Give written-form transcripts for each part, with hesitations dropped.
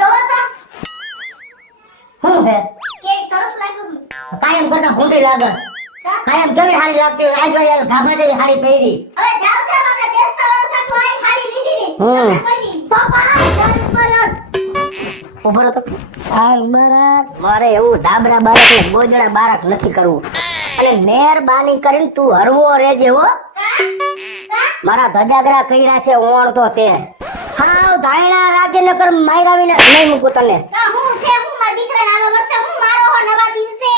જોવો તો શું હે કે સરસ લાગુ કાયમ કરતા હુંડી લાગસ કાયમ કેવી હારી લાગતી હોય આજ વાળી ધાબા જેવી હારી પહેરી હવે જાવ જાવ આપણે બેસતા વર્ષ કોઈ ખાલી લીધી ને હમ. પપ્પા ઉભરો તો મારે એવું ધાબરા બારક ને ગોદડા બારક નથી કરવું અને મહેરબાની કરીને તું હરવો રહેજે હો મારા ધજાગરા કર્યા છે ઓણ તો તે હાવ ધાયણા રાજ્ય નગર માયરાવીને નહીં મૂકું તને ના હું છે હું મારા દીકરાને આવે વર્ષે હું મારો હો નવા દિવસે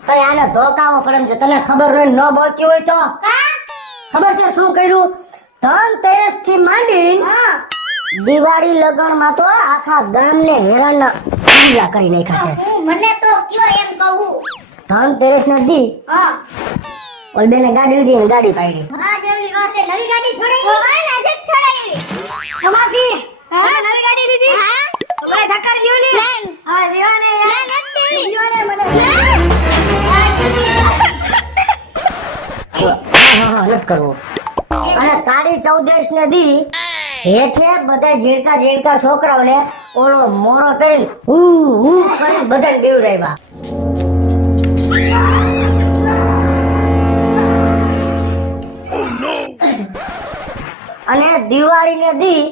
કઈ આને ધોકાવો પડે છે તને ખબર હોય ન બોલતી હોય તો કા ખબર છે શું કર્યું ધનતેરસ થી માંડી હા દિવાળી લગનમાં તો આખા ગામને હેરાન હુમલા કરી નાખ્યા છે હું મને તો કયો એમ કહું ધનતેરસ ના દી હા ઓલ બેને ગાડી લીધી ને ગાડી પાડી હા દેવલી વાતે નવી ગાડી છોડાઈ હા ને આજે છોડાઈ કમાસી હા નવી ગાડી લીધી હા મને ધક્કાર દ્યો ને હા દેવાને ના નથી દ્યોને મને નથી કરવું અને કાળી ચૌદશ ને દી હેઠે બધા ઝીણકા ઝીણકા છોકરાઓને ઓલો મોરો કરીને હું કરીને બધાને બેવડાવ્યા અને દિવાળી ને દી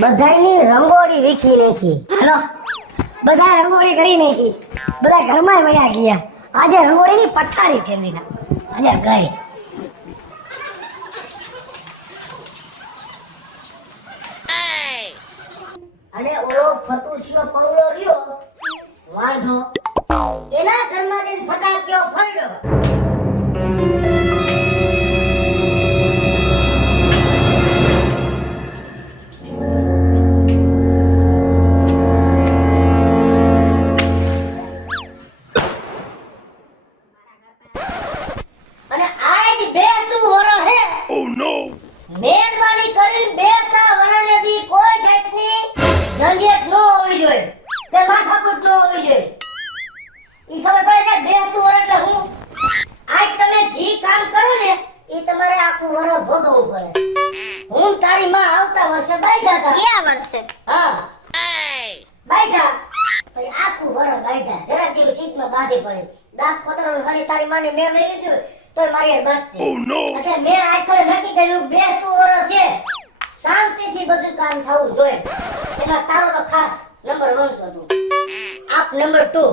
બધાયની રંગોળી વીખી નાખી હાલો બધા રંગોળી કરી નાખી બધા ઘરમાં વયા ગયા આજે રંગોળીની પથારી ફેરવી ના આજે ગઈ અને ઓલો ફટુસિયો પવલો રહ્યો વાંઢો એના ઘરમાં જઈને ફટાક્યો ફોડ્યો અને આજ બે તું વરો હે ઓ નો મહેરબાની કરીને બે તા વરને દી કોઈ જાતની ઝંઝટ ન હોવી જોઈએ તે માથાકૂટ ન હોવી જોઈએ ઈ ખબર પડે છે બે તું વર એટલે હું આજ તમે જી કામ કરો ને ઈ તમારે આખું વર ભોગવવું પડે હું તારી માં આવતા વર્ષે બાયધા હતા ગયા વર્ષે હા બાયધા પછી આખું વર બાયધા જરાક દિવસ સીટમાં બાંધી પડે દાંત કોતરવાનું ખાલી તારી માને મેં લઈ લીધું તોય મારી હારે બાંધતી એટલે મેં આજ થોડે નક્કી કર્યું બે તું વરસ છે શાંતિથી બધું કામ થવું જોઈએ એમાં તારો તો ખાસ નંબર 1 છો તું આપ નંબર 2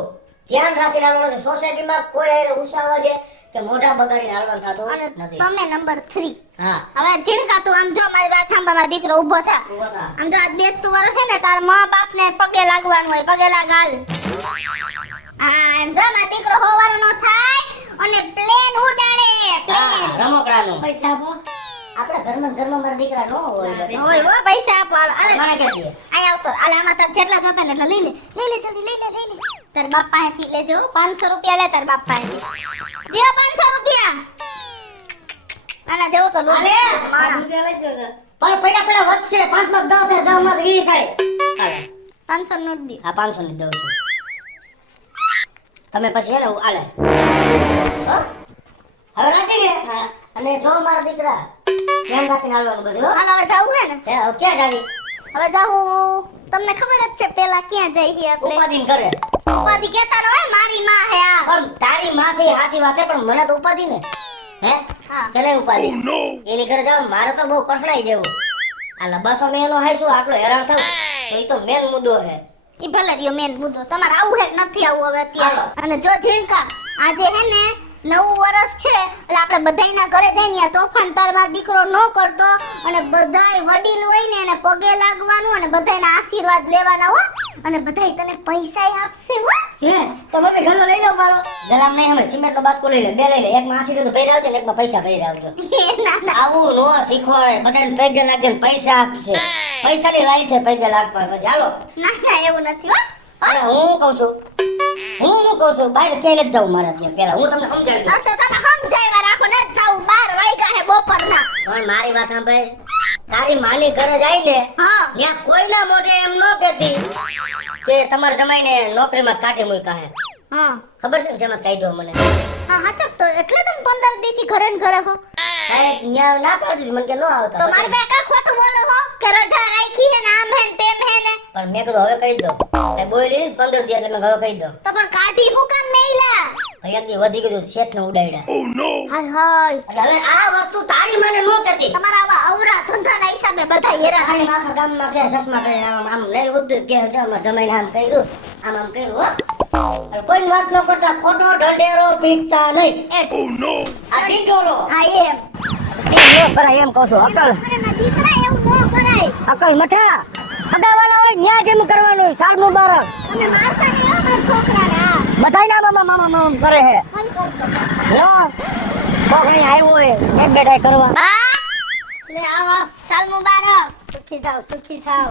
ધ્યાન રાખીને હાલવાનું છે સોસાયટીમાં કોઈ હારે ઉછાવા દે કે મોઢા બગાડીને હાલવાનું થતું અને નથી તમે નંબર 3 હા હવે ઝીણકા તું આમ જો મારી વાત સાંભળ મારો દીકરો ઊભો થા ઊભો થા. આમ જો આજ બેસતું વર્ષ છે ને તાર મા બાપ ને પગે લાગવાનું હોય પગે લાગાલ હા એમ જો મારો દીકરો હોવાનો નો થાય અને પ્લેન ઉડાડે હા પ્લેન રમકડાનું પૈસા આપો આપણે ઘરમાં મારા દીકરા નો હોય હોય હો પૈસા આપો અરે મને કે દે આય આવતો આલે આમાં તાર જેટલા જોતા ને એટલે લઈ લે જલ્દી લઈ લે તાર બાપ પાસેથી લેજો 500 રૂપિયા લે તાર બાપ પાસેથી દે 500 રૂપિયા આના જેવો તો અરે માણા રૂપિયા લઈ જજો પણ પેલા વધશે 5 માં 10 થાય 10 માં 20 થાય હાલે 500 નોટ દી આ 500 ની દઉં છું તમે પછી હે ને આલે હો હવે રાખી ને હા અને જો મારા દીકરા ધ્યાન રાખીને આવવાનું બધું હો હાલ હવે જાવું હે ને તે હવે ક્યાં જાવી હવે જાવું તમને ખબર જ છે પેલા ક્યાં જઈએ આપણે ઉપાધિન કરે ઉપાધિ કેતા ન હોય મારી માં હે આ પણ તારી માસી હાસી વાત હે પણ મને તો ઉપાધિ ને હે હા કેને ઉપાધિ એની ઘરે જાવ મારે તો બહુ કઠણાઈ જેવું આ લબાસો મેં એનો હાઈશું આટલો હેરાન થાવ તો ઈ તો મેન મુદ્દો હે ઈ ભલે રહ્યો મેન મુદ્દો તમારે આવું હે કે નથી આવું હવે અત્યારે અને જો ઝીણકા આજે હે ને નવું વર્ષ છે એટલે આપણે બધાયના ઘરે જઈને આ તોફાન તારમાં દીકરો ન કરતો અને બધાય વડીલ હોય ને એને પગે લાગવાનું અને બધાયના આશીર્વાદ લેવાના હો અને બધાય તને પૈસા આપશે હો હે તો મમ્મી ઘરનો લઈ જાવ મારો ગલામ નહીં હવે સિમેન્ટનો બાસ્કો લઈ લે બે લઈ લે એકમાં 80 રૂપિયા ભરી આવજો ને એકમાં પૈસા ભરી આવજો ના ના આવું નો શીખવાડે બધાને પૈગે લાગજે ને પૈસા આપશે પૈસાની લાઈ છે પૈગે લાગવા પછી હાલો ના એવું નથી હો અરે હું કહું છું બહાર ક્યાંય નથી જવું મારે ત્યાં પેલા હું તમને સમજાવી દઉં આ તો તમે સમજાવ્યા રાખો ને જાવ 12 વાગ્યા હે બપોરના પણ મારી વાત સાંભળ તારી માની ઘરે જાય ને હા ત્યાં કોઈના મોઢે એમ ન કહેતી કે તમારા જમાઈને નોકરીમાં કાઢી મૂક્યા હે હા ખબર છે ને જેમાં કાઢ્યો મને હા હા તો એટલે તમે 15 દીથી ઘરે ને ઘરે હો ન્યા ના પાડી દીધી મને કે ન આવતા તો મારી બેટા ખોટું બોલો હો કે રજા રાખી હે ને આમ હે ને તેમ હે ને પણ મેં કીધું હવે કહી દો એ બોલી ને 15 દી એટલે મેં હવે કહી દો તો પણ કાઢી હું કામ મેઈલા? ભાઈ એક દી વધી ગયું શેઠ ને ઉડાડ્યા હાય હાય, એટલે હવે આ વસ્તુ તારી મને નો કહેતી તમારા આવા અવરા ધંધાના હિસાબે બધા હેરાન અને થાય. આખા ગામમાં કે ચશ્મા કરે આમ નહીં ઉદ્ધ કે અમાર જમાઈને આમ કર્યું આમ કર્યું હો અને કોઈ વાત ન કરતા ખોટો ઢંઢેરો પીટતા નહીં આ ઢીંઢોરો હા એમ. એ કરાય એમ કહું છું અકલ અરે ના દીકરા એવું ન કરાય. અકલ મઠા ખડાવાળા હોય ન્યા જેમ કરવાનું સાલ મુબારક તમે મારતા નહીં હો મારા છોકરાને. હા, બધાય ના મામા કરે હે હલ કરતો. લો કોકણી આવ્યો હોય એક બેઠાય કરવા બા, લે આવો, સાલ મુબારક. સુખી થાવ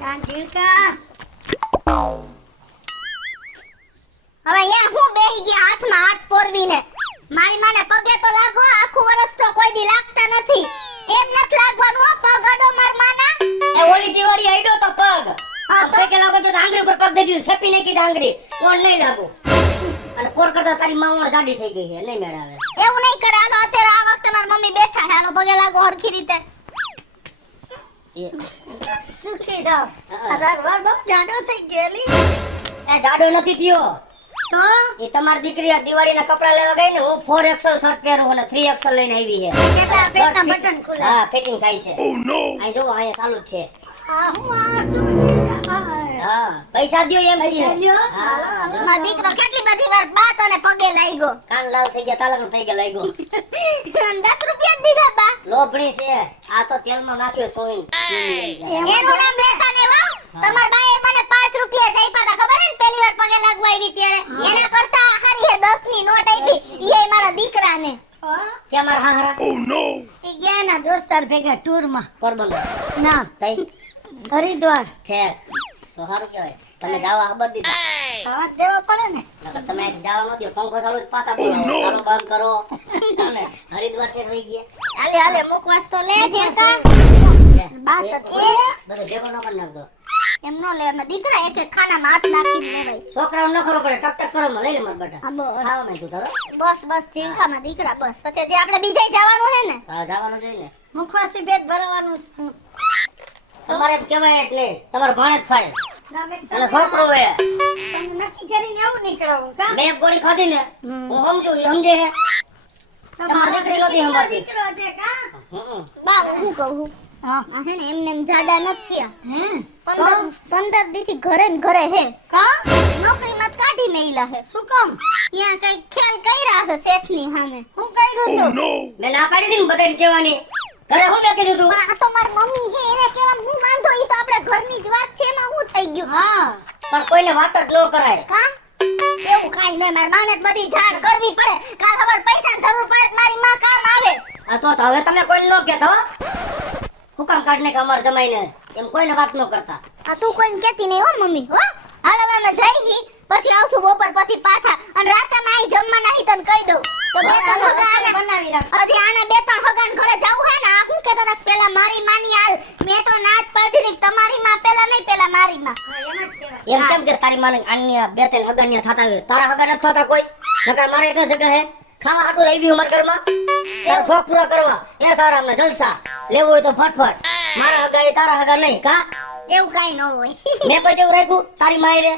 કાન ઝીણકા. હવે અહીંયા હું બેહી ગયા હાથમાં હાથ પોરવીને. મારી માને પગે તો લાગો, આખું વરસ તો કોઈ દી લાગતા નથી. એમ નથી લાગવાનું હો, પગ અડો માર માના. એ ઓલી દિવાળી આઈડો તો પગ હા, તો? પગે લાગો તો આંગળી ઉપર પગ દઈ દીધું છેપી નાખી આંગળી કોણ નહીં લાગુ અને પોર કરતા તારી માં જાડી થઈ ગઈ છે નહીં મેળાવે એવું નહીં કરે. હાલો અત્યારે આ વખતે મારી મમ્મી બેઠા છે, હાલો પગે લાગો હરખી રીતે. સુખી થાવ. હા. આ તારો વાર બહુ જાડો થઈ ગયેલી. એ જાડો નથી થયો તો એ તમારી દીકરી આ દિવાળીના કપડા લેવા ગઈ ને હું 4XL શર્ટ પહેરું અને 3XL લઈને આવી છે કેટલા પેટના બટન ખુલે. હા ફિટિંગ થાય છે અહીં જોવો અહીંયા ચાલુ જ છે આ હું આ સુખી થાવ. હા પૈસા દ્યો એમ પૈસા કીએ. દ્યો? હા, જો. મારો દીકરો કેટલી બધી વાર બાત અને પગે લાગ્યો. કાન લાલ થઈ ગયા તાલક પૈકે લાગ્યો 10 રૂપિયા જ દીધા બા. લોભણી છે આ તો તેલમાં નાખ્યો સોઈન એનું નામ લેતા ને હો. તમાર બાએ મને 5 રૂપિયા જ આપ્યા તા, ખબર હે ને પહેલી વાર પગે લાગવા આવી ત્યારે. એના કરતા હારી હે 10 ની નોટ આપી. ઈ મારા દીકરાને. હા? કે મારા હાહરા એ ગયા ના દોસ્તાર ભેગા ટૂરમાં. પોરબંદર ના તઈ હરિદ્વાર ઠેક તો સારું કહેવાય તમે જાવા ખબર દીધા ખાવા જ દેવા પડે ને. નકર તમે જવા નો દો પંખો ચાલુ જ પાછા બોલાવો ચાલો બંધ કરો અને હરિદ્વાર ઠેર થઈ ગયા હાલે હાલે મુકવાસ તો લે જેતા. લે, બાત એ તો એ. બધો ભેગો ન કરી નાખતો એમ નો લે અમે દીકરા એક એક ખાનામાં હાથ નાખી દે ભાઈ. છોકરાઓ ન ખબર પડે ટક ટક કરો માં લઈ લે માર બેટા હા, બસ. ખાવા માં તું તારો બસ બસ ચીલકામાં દીકરા બસ. પછી જે આપણે બીજે જવાનું હે ને. હા જવાનું જોઈને મુખવાસથી પેટ ભરવાનું છે. તમારે એમ કહેવાય એટલે તમારે ભાણે જ થાય ના, મેં અને છોકરો હે તમે નક્કી કરીને આવું નીકળવું કા? મેં એક ગોળી ખાધી ને હું સમજુ ઈ સમજે હે તમારી દીકરી નથી સમજતી. દીકરો છે કા? હમ. બા હું કહું છું. હા. આ હે ને એમને એમ જાડા નથી થયા. હે? 15 દીથી ઘરે ને ઘરે હે. કા? નોકરીમાં જ કાઢી મેઈલા હે. શું કામ? ત્યાં કઈ ખ્યાલ કર્યા હશે શેઠની સામે. હું કર્યું તું? મેં ના પાડી દીધી ને બધાને કહેવાની ઘરે હું મેં કીધું તું પણ આ તો મારી મમ્મી હે, એને કહેવામાં હું વાંધો? ઈ તો આપણે ઘરની જ વાત છે, એમાં હું થઈ ગયું? હા. પણ કોઈને વાત જ ન કરાય કા? એવું કાંઈ નહીં, મારી માને જ બધી જાણ કરવી પડે. કાલ ખબર પૈસાની જરૂર પડે તો મારી માં કામ આવે. આ તો હવે તમે કોઈને ન કહેતા હો હું કામ કાઢને કે અમાર જમાઈને એમ કોઈને વાત ન કરતા આ તું કોઈને કહેતી નહીં હો મમ્મી, હો? હાલ હવે અમે જઈ પછી આવશું બપોર પછી પાછા. અને રાતે અમે અહીં જમવા નહીં તને કહી દઉં. તો બે ત્રણ હગા આના બનાવી રાખ. હજી આના બે ત્રણ હગાને ઘરે જાવું હે ને. આ હું કહેતો હતો પેલા મારી માની હાલ. મેં તો ના જ પાડી દીધી, તમારી માં પેલા નહીં, પેલા મારી માં. હા, એમ જ કહેવાય. એમ કેમ કે તારી માને અન્ય બે ત્રણ હગાન્યા થતા હોય તારા હગા નથી થતા કોઈ નકર મારે એક જગ્યા હે ખાવા હાટું લાવી અમાર ઘરમાં તારા શોખ પૂરા કરવા એ સારા અમને જલસા લેવું હોય તો ફટફટ મારા હગા એ તારા હગા નહીં કા એવું કાંઈ ન હોય. મેં કોઈ જેવું રાખ્યું તારી માય રે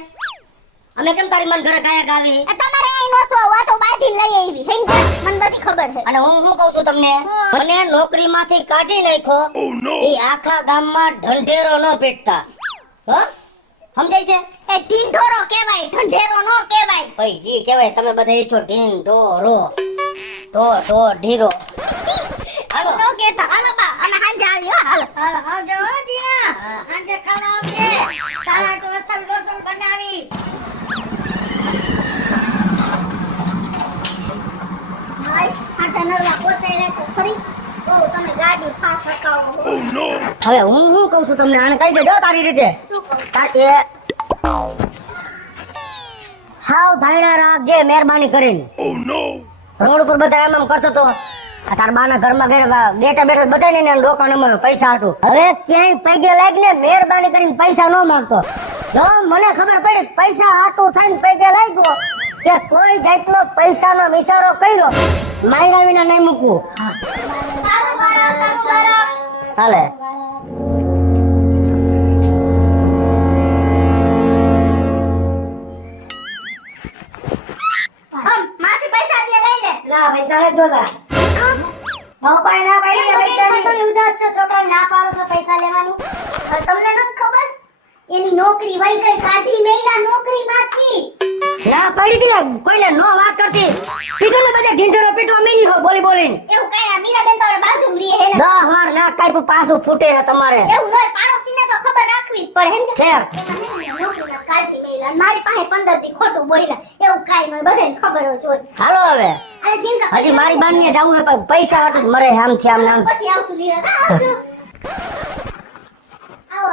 અમે કેમ તારી માન ઘરે ગાયા ગાવી આ તમારે અહીં નહોતું આવું, આ તો બાંધીને લઈ આવી. સમજ્યા? મને બધી ખબર છે. અને હું કહું છું તમને મને નોકરીમાંથી કાઢી નાખ્યો એ આખા ગામમાં ઢંઢેરો ન પીટતા હો સમજાય છે એ ઢીંઢોરો કહેવાય, ઢંઢેરો નો કહેવાય. ભાઈ જી કહેવાય તમે બધા એ છો ઢીંઢોરો ઢીરો હાલો નો કહેતા. હાલો બા, અમે સાંજે આવી હો. હાલો. હાલો, આવજો હો જીના. સાંજે ખાવા આવજે. તારા હાટુ અસલ ડોસલ બનાવીશ. ભાઈ, સાંજે નરવા પહોંચાડ્યા તો ખરી. બહુ તમે ગાડી ફાસ્ટ હકાવો. હવે હું કહું છું તમને આને કહી દેજો તારી રીતે શું કહું? તાકે હાવ ધાયડા રાખજે મહેરબાની કરીને રોડ ઉપર બધા એમ કરતો તો આ તાર બાના ઘરમાં ગેટા બેઠા બધાને ને ડોકાને મળે પૈસા હાટું હવે ક્યાંય પૈગે લાગ ને મહેરબાની કરીને પૈસા ન માંગતો જો મને ખબર પડી પૈસા હાટું થઈને પૈગે લાગ્યો કે કોઈ જાતનો પૈસાનો વિચારો કર્યો માયરા વિના નહીં મૂકવું સારું બરાબર, સારું બરાબર. હાલે એની નોકરી વહી ગઈ, કાઢી મેલા નોકરીમાંથી. ના પડી હતી ને કોઈને નો વાત કરતી પીટો ને બધે ઢીંઢરો પીટવા મેલી હો બોલી બોલીને એવું કાંઈ ના, મીરાબેન તો હવે બાજુમાં રહે હે ને. 10 વાર ના કાપ્યું પાછું ફૂટે છે તમારે એવું નોય, પાડોશીને તો ખબર રાખવી જ પડે એમ કે. છે નોકરીમાં કાઢી મેલા, અને મારી પાસે 15 દી ખોટું બોલ્યા. એવું કાંઈ નોય, બધાને ખબર જ હોય. હાલો હવે અરે જીનકા, હજી મારી બાને જાવું હે પણ પૈસા હાટું જ મરે આમ થી આમ નામ પછી આવશું લીધા. આવજો. આવો.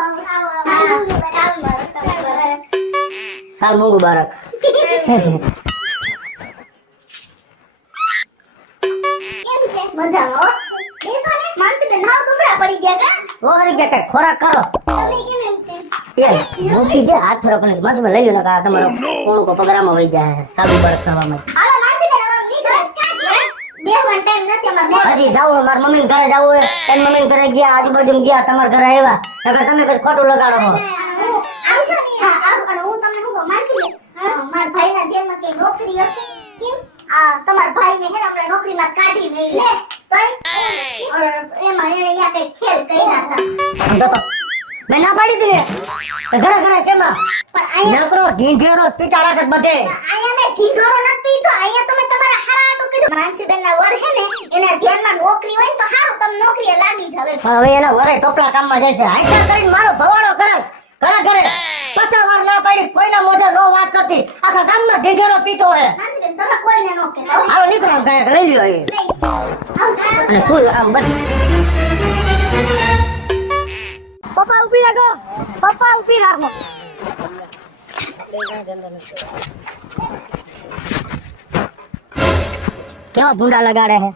ચાલ મારો, ચાલ મારો. સાલ મૂંગું બારક કેમ છે? મજામાં હો? બેસો ને. માનસીબેન હાવ ગુમરા પડી ગયા કા? ઓરી કે કઈ ખોરાક કરો તમે કેમ એમ છે? એ મૂકી દે હાથ ફેરો કરીને માછું લઈ લ્યો ને કા તમારો કોણ કો પગરામાં વહી જાય સાલ બારક કરવામાં હાલો માનસીબેન, હવે નીકળો. બેહવાનો ટાઈમ નથી અમારે. હજી જાવું મારા મમ્મી ઘરે જાવું હે એની મમ્મી ઘરે ગયા આજુબાજુ ગયા તમારા ઘરે આવ્યા નકર તમે પછી ખોટું લગાડો છો આવજો ને. હા, આવું. અને હું તમને શું કહું, માનસીબેન, મારા ભાઈના ધ્યાનમાં કઈ નોકરી હશે? કેમ? તમારા ભાઈને હે ને આપણે નોકરીમાં કાઢી નહીં લે તોય એમાં એને અહીંયા કઈ ખેલ કર્યા હતા. સમજો તો મેં ના પાડી દીધી ને ઘરે ઘરે કેમાં પણ અહીંયા નકરો ઢીંઢેરો પીટા રાખે બધે અહીંયા મેં ઢીંઢોરો નથી પીધો. અહીંયા તમે તમારા હારાટું કીધું. માનસીબેનના વર હે ને એના ધ્યાનમાં નોકરી હોય ને તો સારું, તમે નોકરીએ લાગી જાવ. હવે એના વરે ટોપલા કામમાં જાય છે આયસા કરીને મારો ભવાડો કરે ઘરે ઘરે 50 વાર ના પાડી કોઈના મોઢે નો વાત કરતી આખા ગામમાં ઢીંઢેરો પીટો હે માનસીબેન, તમે કોઈને નો કહેતા. આવો નીકળો ગયા લઈ લ્યો એ અને તું આમ બસ પપ્પા ઉભી રાખો પપ્પા ઉભી રાખો કેવા ગુંડા લગાડે હે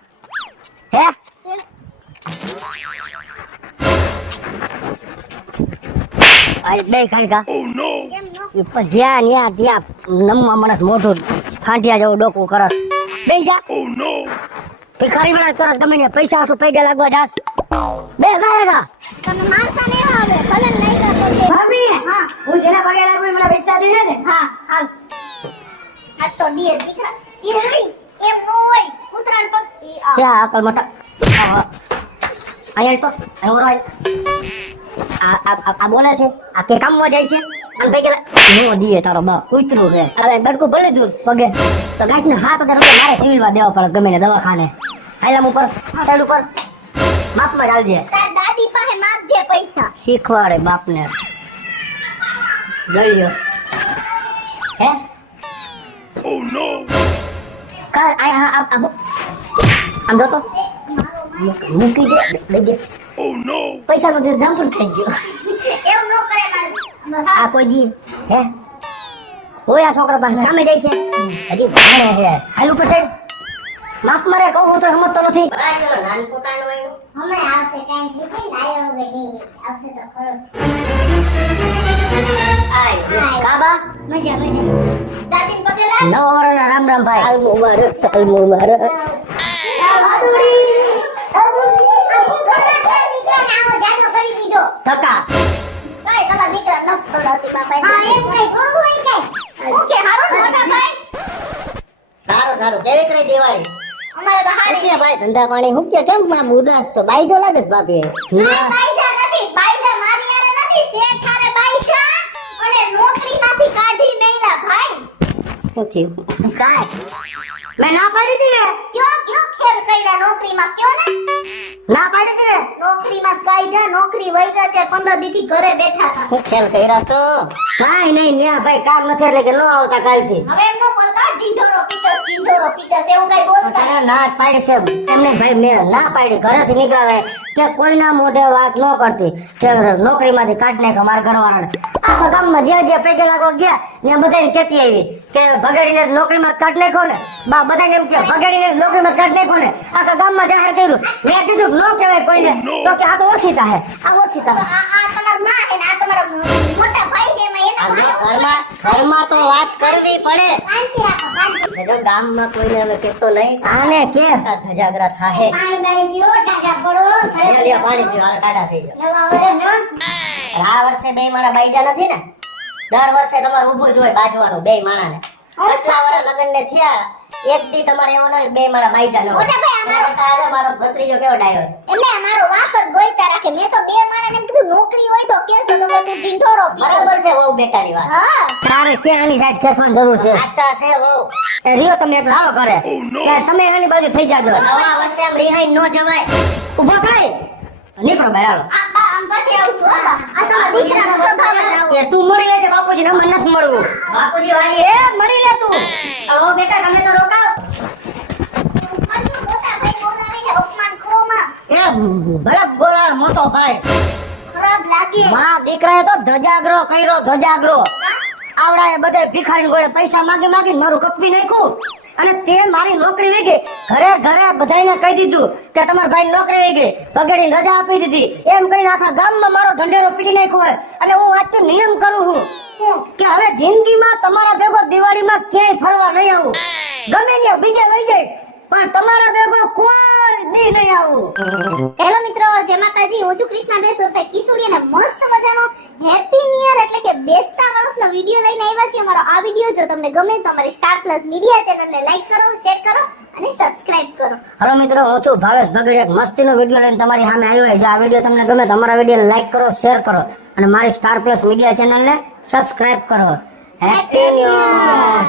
આ બે ખાઈ કા કેમ નો? જ્યાં ન્યા ત્યાં નમવા મને મોઢું ફાંટિયા જેવું ડોકું કરસ બે જા ભિખારી વાળા કરસ તમે ને પૈસા હાથું પૈડા લાગવા જાસ બે ગાયગા તમે મારતા નહીં આવે. ભલે ને લઈ જાઓ તો. મમ્મી હા. હું જેના પગે લાગુ મને પૈસા દે ને હા, હાલ. આ તો દીએ દીકરા. એ હાઈ, એમ નો હોય. કૂતરાને પગ શ્યા અકલ મોટા અહીંયા તો અહીં ઓરો આ બોલે છે આ કે કામમાં જાય છે અને ભાઈ કે નો દીએ તારો બાપ કૂતરું છે હવે બડકું ભલે તું પગે તો ગાંઠ ને 7000 રૂપિયા મારે સિવિલમાં દેવા પડે ગમે ને દવાખાને આયલામ ઉપર સાઈડ ઉપર માપમાં ચાલજે તાર દાદી પાસે માંગજે પૈસા. શીખવાડે બાપને લઈ લ્યો હે કા આમ જો તો મૂકી દે લઈ દે પૈસા નો જામ પણ થઈ ગયો એવું નો કરે મારે. આ કોઈ દી હે હોય આ છોકરા પાસે કામે જાય છે હજી ભણે છે હાલ ઉપર સાઈડ માપ મારે કહું તો સમજતો નથી નાન પોતાનો હમણાં આવશે ટાઈમ થી કઈ લાયો વેડી આવશે તો ખરો. કાબા મજા મજા. દાદીને પગે લાગ. નવરા રામ રામ ભાઈ સાલ મુબારક દીકરાને આવો જાડો કરી દીધો. થકા કાંઈ તમારા દીકરા નફતો નહોતી બાપા. હા, એમ કઈ થોડું હોય કઈ. હું કે હારો મોટા ભાઈ. સારું કેવી કરી દિવાળી અમારે તો હારી. કે ભાઈ ધંધા પાણી હું કે કેમ આમ ઉદાસ છો બાઈ જો લાગે છે બાપી કાંઈ બાઈજા નથી. બાઈજા મારી યારે નથી. શેઠ હારે બાઈજા અને નોકરીમાંથી કાઢી મેલ્યા ભાઈ. શું થયું કાય મેં ના પાડી હતી ને કયો ખેલ કર્યા નોકરીમાં કયો ને. ના પાડી હતી ને નોકરીમાં કાઢ્યા, નોકરી વહી ગયા તે 15 દીથી ઘરે બેઠા હતા. હું ખેલ કર્યા તો કાઈ નહીં ન્યા ભાઈ કામ નથી એટલે કે ન આવતા કાલથી હવે એમ નો બોલતા ઢીંઢોરો પીટસ એવું કઈ બોલતા તારા ના પાડી છે એમને ભાઈ મેં ના પાડી ઘરેથી નીકળાવે કે કોઈના મોઢે વાત ન કરતી કે નોકરીમાંથી કાઢ નાખ મારા ઘરવાળાને આખા ગામમાં જે જે પૈકે લાગવા ગયા ને બધાને કહેતી આવી કે ભગાડીને નોકરીમાં કાઢ નાખો ને બા બધાને એમ કે ભગાડીને નોકરીમાં કાઢ નાખો ને આખા ગામમાં જાહેર કર્યું મેં કીધું ન કહેવાય કોઈને તો કે આ તો ઓળખીતા હે આ ઓળખીતા આ તમારા માં હે ને આ તમારા મોટા ભાઈ છે એમાં એના તો ઘરમાં તો વાત કરવી પડે શાંતિ રાખો શાંતિ. જો ગામમાં કોઈને હવે કહેતો નહીં આને કે ધજાગરા થાહે પાણી બાણી પીઓ ટાટા પડો લ્યો પાણી પીવા ટાટા થઈ ગયો નવા વરે નો આ વર્ષે બે માણા બાઈજા નથી ને દર વર્ષે તમારે ઊભું જ હોય બાજવાનું બે માણાને આટલા વર્ષ લગ્ન ને થયા એક દી તમારે એવો નહીં બે માણા બાઈજા ન હોય મોટા ભાઈ અમારો મારો ભત્રીજો કેવો ડાયો છે એમને અમારો વાક જ ગોઈતા રાખે. મેં તો બે માણસને એમ કીધું નોકરી હોય તો કે છો તમે તું ઢીંઢોરો પીટો. બરાબર છે બેટાની વાત. હા તારે ક્યાં આની સાઈડ ખેંચવાની જરૂર છે? સાચા છે વહુ. એ રહ્યો તમે એક હાલો કરે ત્યારે તમે એની બાજુ થઈ જાજો. નવા વર્ષે આમ રિહાઈ ન જવાય. ઊભો થાય નીકળો બહાર હાલો. આમ પછી આવું છું આ તમારા દીકરાનો સ્વભાવ જ આવો. એ તું મળી લેજે બાપુજી, મને નથી મળવું. બાપુજી વાળી એ મળી લે તું. આવો બેટા તમે તો રોકાવ. મને મોટા ભાઈ બોલાવીને અપમાન કરો માં. એ ભલે બોલા મોટો ભાઈ. ખરાબ લાગે. માં દીકરાએ તો ધજાગરો કર્યો, ધજાગરો. આવડાએ બધા ભિખારી ગોળે પૈસા માંગી માંગી મારું કપવી નાખ્યું અને તે મારી નોકરી વહી ગઈ. ઘરે ઘરે બધાને કહી દીધું કે તમારા ભાઈ નોકરી વહી ગઈ, પગડીને રજા આપી દીધી. એમ કરીને આખા ગામમાં મારો ઢંઢેરો પીટી નાખ્યો હોય. અને હું આજથી નિયમ કરું છું કે હવે જિંદગીમાં તમારા ભેગો દિવાળીમાં ક્યાંય ફરવા નહીં આવું. ગમે ત્યાં બીજે લઈ જઈશ પણ તમારા ભેગો કોઈ દી નહીં આવું. હેલો મિત્રો, જય માતાજી. હું છું કૃષ્ણા બેસુર કિશોરી અને મસ્ત મજાનો હેપી ન્યુ યર એટલે કે બેસતા વર્ષનો વિડિયો લઈને આવ્યા છીએ. અમારો આ વિડિયો જો તમને ગમે તો અમારી સ્ટાર પ્લસ મીડિયા ચેનલને લાઈક કરો, શેર કરો અને સબસ્ક્રાઇબ કરો. હેલો મિત્રો, હું છું ભાવેશ ભગડિયા. એક મસ્તીનો વિડિયો લઈને તમારી સામે આવ્યો છે. જો આ વિડિયો તમને ગમે તો અમારા વિડિયોને લાઈક કરો, શેર કરો અને મારી સ્ટાર પ્લસ મીડિયા ચેનલને સબસ્ક્રાઇબ કરો. Happy new year.